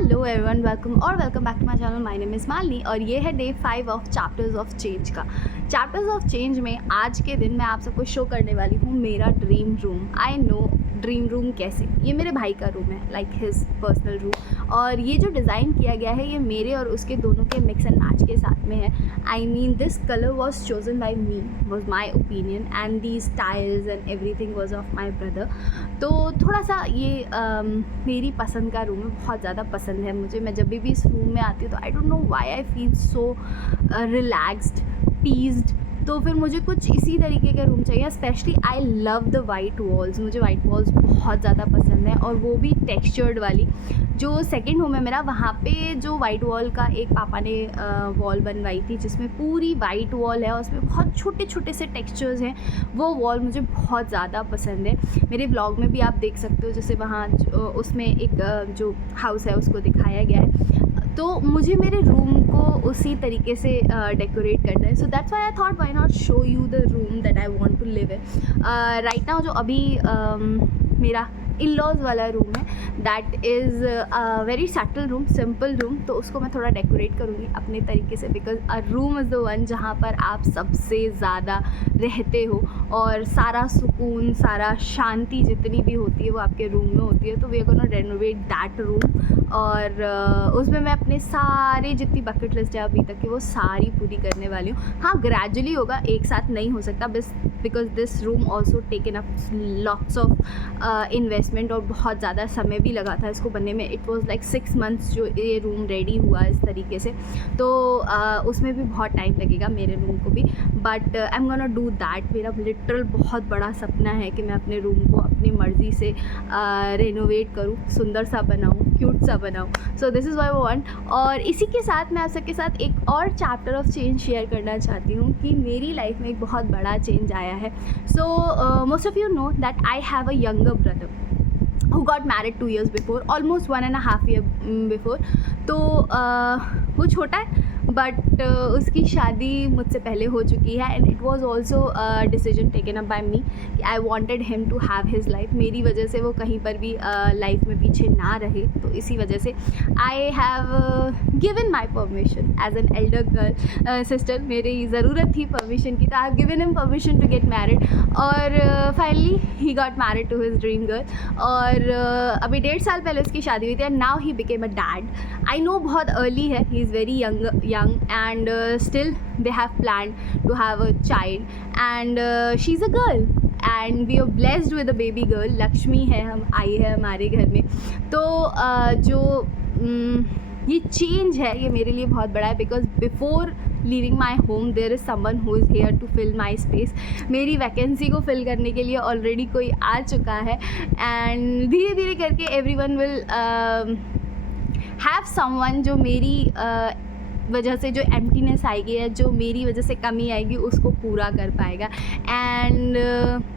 Hello everyone, welcome back to my channel. My name is Malini और ये है day 5 of chapters of change का। Chapters of change में आज के दिन मैं आप सबको शो करने वाली हूँ मेरा dream room. I know dream room कैसे, ये मेरे भाई का रूम है, लाइक हिज पर्सनल रूम। और ये जो डिज़ाइन किया गया है ये मेरे और उसके दोनों के मिक्स एंड मैच के साथ में है। I mean this colour was chosen by me, was my opinion, and the styles and everything was of my brother. तो थोड़ा सा ये मेरी पसंद का रूम है, बहुत ज़्यादा पसंद है मुझे। मैं जब भी इस रूम में आती हूँ तो I don't know why I feel so relaxed, pieced. तो फिर मुझे कुछ इसी तरीके का रूम चाहिए। Specially I love the white walls, मुझे वाइट वॉल्स बहुत ज़्यादा पसंद है, और वो भी टेक्सचर्ड वाली। जो सेकंड होम है मेरा, वहाँ पे जो वाइट वॉल का एक पापा ने वॉल बनवाई थी जिसमें पूरी वाइट वॉल है और उसमें बहुत छोटे छोटे से टेक्सचर्स हैं। वो वॉल मुझे बहुत ज़्यादा पसंद है। मेरे व्लॉग में भी आप देख सकते हो, जैसे वहाँ उसमें एक जो हाउस है उसको दिखाया गया है। तो मुझे मेरे रूम को उसी तरीके से डेकोरेट करना है। So that's why I thought why not show you the room that I want to live in right now. जो अभी मेरा इन लॉज वाला रूम है, that is very subtle room, simple room. तो उसको मैं थोड़ा डेकोरेट करूँगी अपने तरीके से, because a room is the one जहाँ पर आप सबसे ज़्यादा रहते हो और सारा सुकून, सारा शांति जितनी भी होती है वो आपके रूम में होती है। तो we are gonna renovate that room, और उसमें मैं अपने सारे जितनी बकेट लिस्ट है अभी तक की वो सारी पूरी करने वाली हूँ। हाँ, ग्रेजुअली होगा, एक साथ नहीं हो सकता, because this room also taken up lots of investment, और बहुत ज़्यादा समय भी लगा था इसको बनने में। इट वॉज लाइक 6 months जो ये रूम रेडी हुआ इस तरीके से। तो उसमें भी बहुत टाइम लगेगा मेरे रूम को भी, but I am gonna do that. मेरा लिटरल बहुत बड़ा सपना है कि मैं अपने रूम को अपनी मर्ज़ी से रेनोवेट करूँ, सुंदर सा बनाऊँ, क्यूट सा बनाऊँ। So this is why I want. और इसी के साथ मैं आप सबके साथ एक और चैप्टर ऑफ चेंज शेयर करना चाहती हूँ कि मेरी लाइफ में एक बहुत बड़ा चेंज आया है। So most of you know that I have a younger brother who got married 2 years before, almost 1.5 year before. तो वो छोटा है, बट उसकी शादी मुझसे पहले हो चुकी है, and it was also decision taken up by me कि I wanted him to have his life. मेरी वजह से वो कहीं पर भी लाइफ में पीछे ना रहे, तो इसी वजह से I have given my permission as an elder girl sister. मेरी ज़रूरत थी परमिशन की, तो I have given him permission to get married, और finally he got married to his dream girl. और अभी 1.5 साल पहले उसकी शादी हुई थी, and now he became a dad. I know बहुत अर्ली है, he is very young, and still they have planned to have a child, and she's a girl, and we are blessed with a baby girl. Lakshmi है, हम आई है हमारे घर में। तो जो ये चेंज है ये मेरे लिए बहुत बड़ा है, because before leaving my home there is someone who is here to fill my space. मेरी वैकेंसी को फिल करने के लिए ऑलरेडी कोई आ चुका है, एंड धीरे धीरे करके एवरीवन विल हैव समवन जो मेरी वजह से जो एम्प्टीनेस आएगी है, जो मेरी वजह से कमी आएगी, उसको पूरा कर पाएगा। And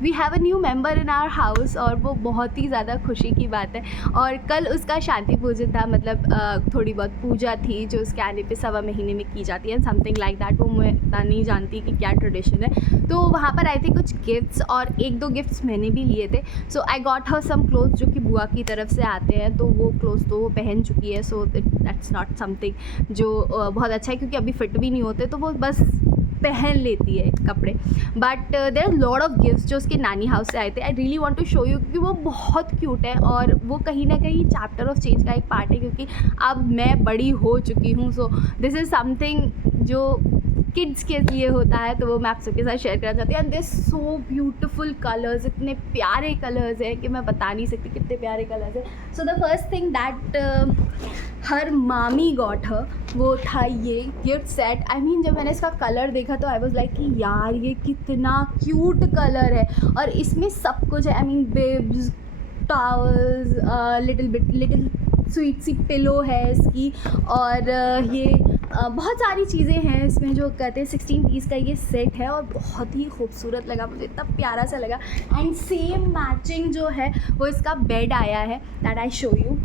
we have a new member in our house, और वो बहुत ही ज़्यादा खुशी की बात है। और कल उसका शांति पूजन था, मतलब थोड़ी बहुत पूजा थी जो उसके आने पे 1.25 महीने में की जाती है, समथिंग लाइक दैट। वो मैं नहीं जानती कि क्या ट्रेडिशन है। तो वहाँ पर आए थे कुछ गिफ्ट्स, और 1-2 गिफ्ट्स मैंने भी लिए थे। सो I got her some clothes जो कि बुआ की तरफ से आते हैं, तो वो क्लोथ्स तो वो पहन चुकी है। सो दैट्स नॉट समथिंग जो बहुत अच्छा है, क्योंकि अभी फिट भी नहीं होते, तो वो बस पहन लेती है कपड़े। But there are lot of gifts जो उसके नानी हाउस से आए थे। I really want to show you, क्योंकि वो बहुत क्यूट है, और वो कहीं ना कहीं चैप्टर ऑफ चेंज का एक पार्ट है, क्योंकि अब मैं बड़ी हो चुकी हूँ। सो दिस इज़ समथिंग जो किड्स के लिए होता है, तो वो मैं आप सबके साथ शेयर करना चाहती हूँ। And this so beautiful colours, इतने प्यारे कलर्स हैं कि मैं बता नहीं सकती कितने प्यारे कलर्स हैं। So the first thing that her मामी गॉट हर, वो था ये गिफ्ट सेट। आई मीन जब मैंने इसका कलर देखा तो आई वाज लाइक कि यार ये कितना क्यूट कलर है, और इसमें सब कुछ है। I mean bibs, towels, little sweet सी पिलो है इसकी, और ये बहुत सारी चीज़ें हैं इसमें जो कहते हैं 16 पीस का ये सेट है, और बहुत ही खूबसूरत लगा मुझे, इतना प्यारा सा लगा। एंड सेम मैचिंग जो है वो इसका बेड आया है, that I show you.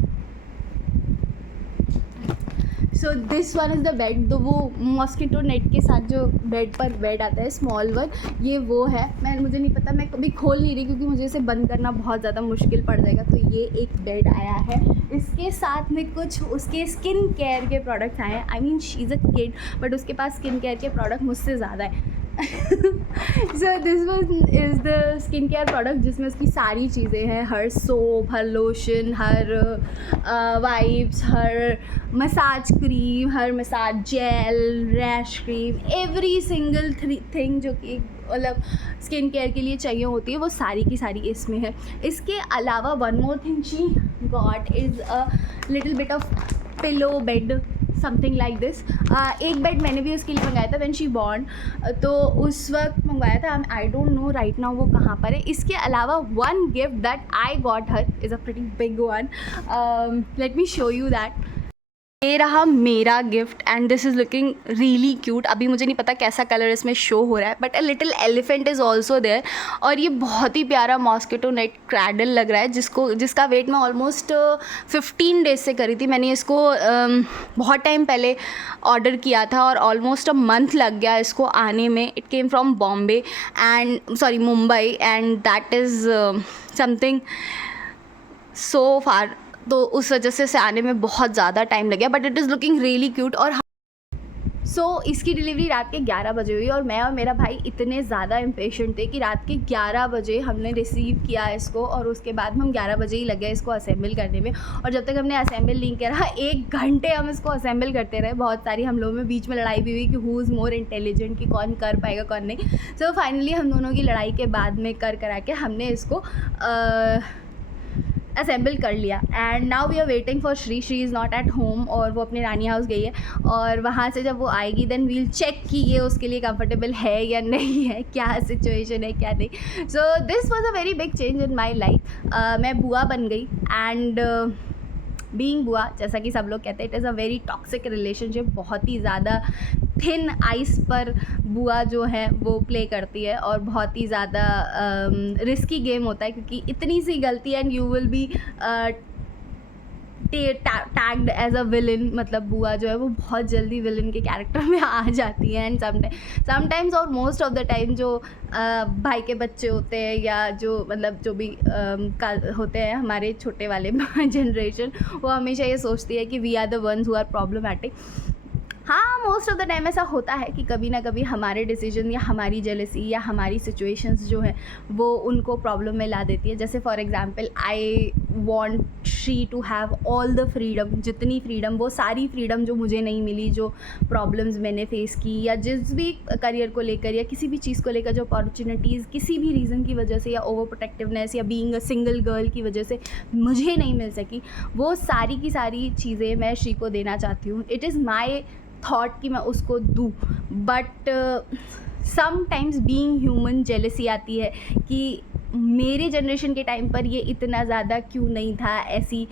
So this one is the bed, तो वो मॉस्किटो नेट के साथ जो बेड पर बेड आता है स्मॉल वन, ये वो है। मुझे नहीं पता, मैं कभी खोल नहीं रही क्योंकि मुझे इसे बंद करना बहुत ज़्यादा मुश्किल पड़ जाएगा। तो ये एक बेड आया है, इसके साथ में कुछ उसके स्किन केयर के प्रोडक्ट्स आए हैं। I mean she is a kid but उसके पास स्किन केयर के प्रोडक्ट मुझसे ज़्यादा है। So this one is the skin care product जिसमें उसकी सारी चीज़ें हैं, हर सोप, हर लोशन, हर वाइप्स, हर मसाज क्रीम, हर massage gel, rash cream, every single thing जो कि मतलब स्किन केयर के लिए चाहिए होती है वो सारी की सारी इसमें है। इसके अलावा one more thing she got is a little bit of pillow bed, something like this. एक बेड मैंने भी उसके लिए मंगाया था व्हेन शी बॉर्न, तो उस वक्त मंगवाया था। I don't know right now वो कहाँ पर है। इसके अलावा one gift that I got her is a pretty big one, let me show you that. ये रहा मेरा gift and this is looking really cute. अभी मुझे नहीं पता कैसा कलर इसमें शो हो रहा है but a little elephant is also there. और ये बहुत ही प्यारा मॉस्किटो नेट क्रैडल लग रहा है जिसका वेट मैं ऑलमोस्ट 15 डेज से करी थी। मैंने इसको बहुत टाइम पहले ऑर्डर किया था और ऑलमोस्ट अ मंथ लग गया इसको आने में। It came from Bombay and sorry Mumbai and that is something so far, तो उस वजह से इसे आने में बहुत ज़्यादा टाइम लग गया but it is looking really cute. और इसकी डिलीवरी रात के 11 बजे हुई और मैं और मेरा भाई इतने ज़्यादा इम्पेशेंट थे कि रात के 11 बजे हमने रिसीव किया इसको और उसके बाद हम 11 बजे ही लगे इसको असेंबल करने में। और जब तक हमने असेंबल नहीं करा 1 घंटे हम इसको असेंबल करते रहे। बहुत सारी हम लोगों में बीच में लड़ाई भी हुई कि हु इज़ मोर इंटेलिजेंट, कि कौन कर पाएगा कौन नहीं। सो फाइनली हम दोनों की लड़ाई के बाद में करा के हमने इसको असेंबल कर लिया। And now we are waiting for Shri is not at home और वो अपने नानी हाउस गई है और वहाँ से जब वो आएगी देन वील चेक कि ये उसके लिए कंफर्टेबल है या नहीं है, क्या सिचुएशन है क्या नहीं। So this was a very big change in my life. मैं बुआ बन गई एंड बीइंग बुआ, जैसा कि सब लोग कहते हैं, it is a very toxic relationship. बहुत ही ज़्यादा थिन आइस पर बुआ जो है वो प्ले करती है और बहुत ही ज़्यादा रिस्की गेम होता है क्योंकि इतनी सी गलती and you will be tagged as a villain. मतलब बुआ जो है वो बहुत जल्दी विलन के कैरेक्टर में आ जाती है एंड समटाइम्स और मोस्ट ऑफ द टाइम जो भाई के बच्चे होते हैं या जो मतलब जो भी होते हैं हमारे छोटे वाले जनरेशन, वो हमेशा ये सोचती है कि we are the ones who are problematic. हाँ, मोस्ट ऑफ द टाइम ऐसा होता है कि कभी ना कभी हमारे डिसीजन या हमारी जेलसी या हमारी सिचुएशंस जो है वो उनको प्रॉब्लम में ला देती है। जैसे for example I want she to have all the freedom, जितनी फ्रीडम, वो सारी फ्रीडम जो मुझे नहीं मिली, जो प्रॉब्लम्स मैंने फेस की या जिस भी करियर को लेकर या किसी भी चीज़ को लेकर जो अपॉर्चुनिटीज़ किसी भी रीज़न की वजह से या ओवर प्रोटेक्टिवनेस या बीइंग अ सिंगल गर्ल की वजह से मुझे नहीं मिल सकी, वो सारी की सारी चीज़ें मैं शी को देना चाहती हूँ। इट इज़ माई थॉट कि मैं उसको दूँ but sometimes being human jealousy आती है कि मेरे जनरेशन के टाइम पर ये इतना ज़्यादा क्यों नहीं था, ऐसी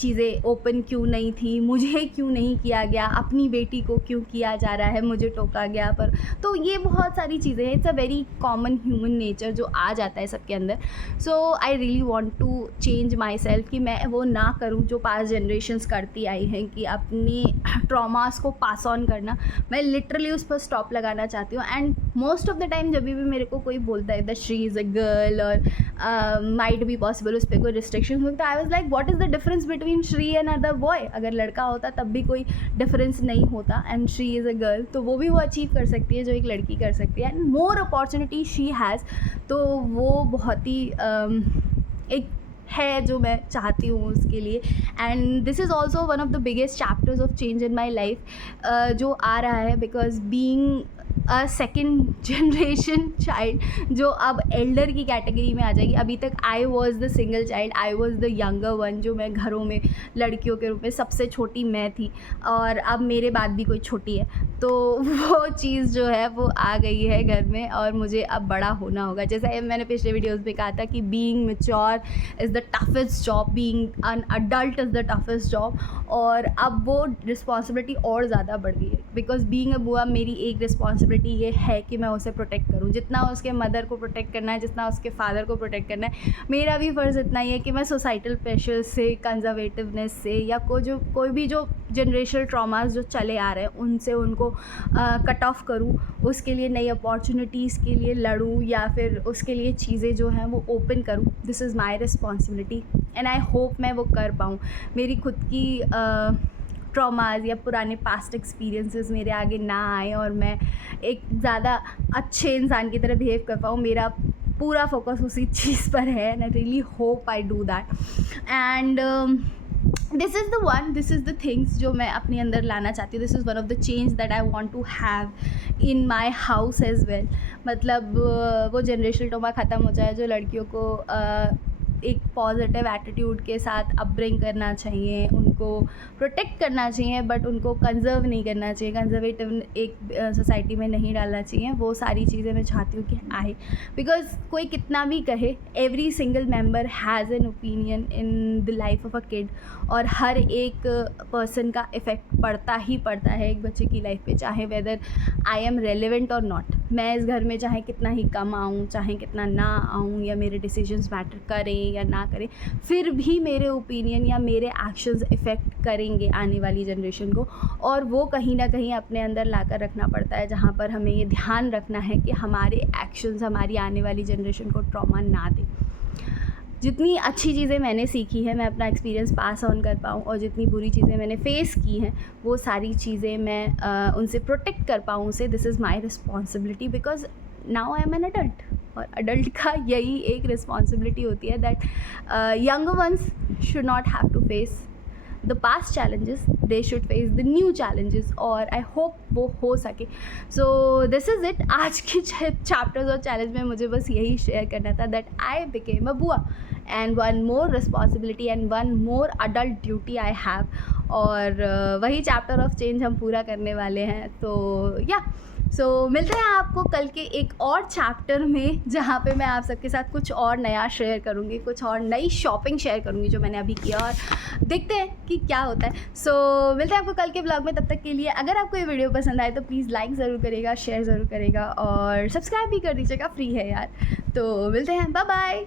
चीज़ें ओपन क्यों नहीं थी, मुझे क्यों नहीं किया गया, अपनी बेटी को क्यों किया जा रहा है, मुझे टोका गया पर। तो ये बहुत सारी चीज़ें हैं, it's a very common human nature जो आ जाता है सबके अंदर। So I really want to change myself कि मैं वो ना करूँ जो पास्ट जनरेशन्स करती आई हैं कि अपनी ट्रॉमास को पास ऑन करना। मैं लिटरली उस पर स्टॉप लगाना चाहती हूँ। And most of the time जब भी मेरे को कोई बोलता है that she is a girl और माइट बी पॉसिबल उस पर कोई रिस्ट्रिक्शन होता है, I was like what is the difference between Shri and other boy. अगर लड़का होता तब भी कोई डिफरेंस नहीं होता and Shri is a girl, तो वो भी वो अचीव कर सकती है जो एक लड़की कर सकती है and more opportunity she has. तो वो बहुत ही एक है जो मैं चाहती हूँ उसके लिए। And this is also one of the biggest chapters of change in my life जो आ रहा है because being a second generation child जो अब एल्डर की कैटेगरी में आ जाएगी। अभी तक I was the single child, I was the younger one, जो मैं घरों में लड़कियों के रूप में सबसे छोटी मैं थी और अब मेरे बाद भी कोई छोटी है, तो वो चीज़ जो है वो आ गई है घर में और मुझे अब बड़ा होना होगा। जैसा मैंने पिछले वीडियोस में कहा था कि being mature is the toughest job, being an adult is the toughest job, और अब वो रिस्पॉन्सिबिलिटी और ज़्यादा बढ़ गई है बिकॉज बीइंग अ बुआ मेरी एक रिस्पॉन्सिबिलिटी रिस्पॉन्सिबिलिटी ये है कि मैं उसे प्रोटेक्ट करूँ। जितना उसके मदर को प्रोटेक्ट करना है, जितना उसके फादर को प्रोटेक्ट करना है, मेरा भी फ़र्ज़ इतना ही है कि मैं सोसाइटल प्रेशर से, कंजर्वेटिवनेस से या कोई भी जो जनरेशनल ट्रॉमास जो चले आ रहे हैं उनसे उनको कट ऑफ करूँ, उसके लिए नई अपॉर्चुनिटीज़ के लिए लड़ूँ या फिर उसके लिए चीज़ें जो हैं वो ओपन करूँ। This is my responsibility and I hope मैं वो कर पाऊँ। मेरी खुद की ट्रॉमास या पुराने पास्ट एक्सपीरियंसेस मेरे आगे ना आए और मैं एक ज़्यादा अच्छे इंसान की तरह बिहेव कर पाऊँ। मेरा पूरा फोकस उसी चीज़ पर है and I really hope I do that and this is the things जो मैं अपने अंदर लाना चाहती हूँ। This is one of the change that I want to have in my house as well. मतलब वो जनरेशनल ट्रॉमा ख़त्म हो जाए जो लड़कियों को एक पॉजिटिव एटीट्यूड के साथ अपब्रिंग करना चाहिए, उनको प्रोटेक्ट करना चाहिए बट उनको कंजर्व नहीं करना चाहिए, कंजर्वेटिव एक सोसाइटी में नहीं डालना चाहिए। वो सारी चीज़ें मैं चाहती हूँ कि आए, बिकॉज कोई कितना भी कहे, every single member has an opinion in the life of a kid और हर एक पर्सन का इफ़ेक्ट पड़ता ही पड़ता है एक बच्चे की लाइफ पे, चाहे वेदर आई एम रेलिवेंट और नॉट। मैं इस घर में चाहे कितना ही कम आऊँ, चाहे कितना ना आऊँ या मेरे डिसीजंस मैटर करें या ना करें, फिर भी मेरे ओपिनियन या मेरे एक्शंस इफ़ेक्ट करेंगे आने वाली जनरेशन को, और वो कहीं ना कहीं अपने अंदर लाकर रखना पड़ता है, जहाँ पर हमें ये ध्यान रखना है कि हमारे एक्शंस हमारी आने वाली जनरेशन को ट्रॉमा ना दें। जितनी अच्छी चीज़ें मैंने सीखी है मैं अपना एक्सपीरियंस पास ऑन कर पाऊँ और जितनी बुरी चीज़ें मैंने फ़ेस की हैं वो सारी चीज़ें मैं उनसे प्रोटेक्ट कर पाऊँ उसे। This is my responsibility because now I am an adult, और अडल्ट का यही एक रिस्पॉन्सिबिलिटी होती है that younger ones should not have to face the past challenges, they should face the new challenges, और I hope वो हो सके। So this is it। आज के chapters और challenge में मुझे बस यही शेयर करना था that I became a बुआ and one more responsibility and one more adult duty I have, और वही chapter of change हम पूरा करने वाले हैं। तो सो मिलते हैं आपको कल के एक और चैप्टर में, जहाँ पे मैं आप सबके साथ कुछ और नया शेयर करूँगी, कुछ और नई शॉपिंग शेयर करूँगी जो मैंने अभी किया, और देखते हैं कि क्या होता है। सो मिलते हैं आपको कल के ब्लॉग में। तब तक के लिए अगर आपको ये वीडियो पसंद आए तो प्लीज़ लाइक ज़रूर करेगा, शेयर ज़रूर करेगा और सब्सक्राइब भी कर दीजिएगा, फ्री है यार। तो मिलते हैं, बाय बाय।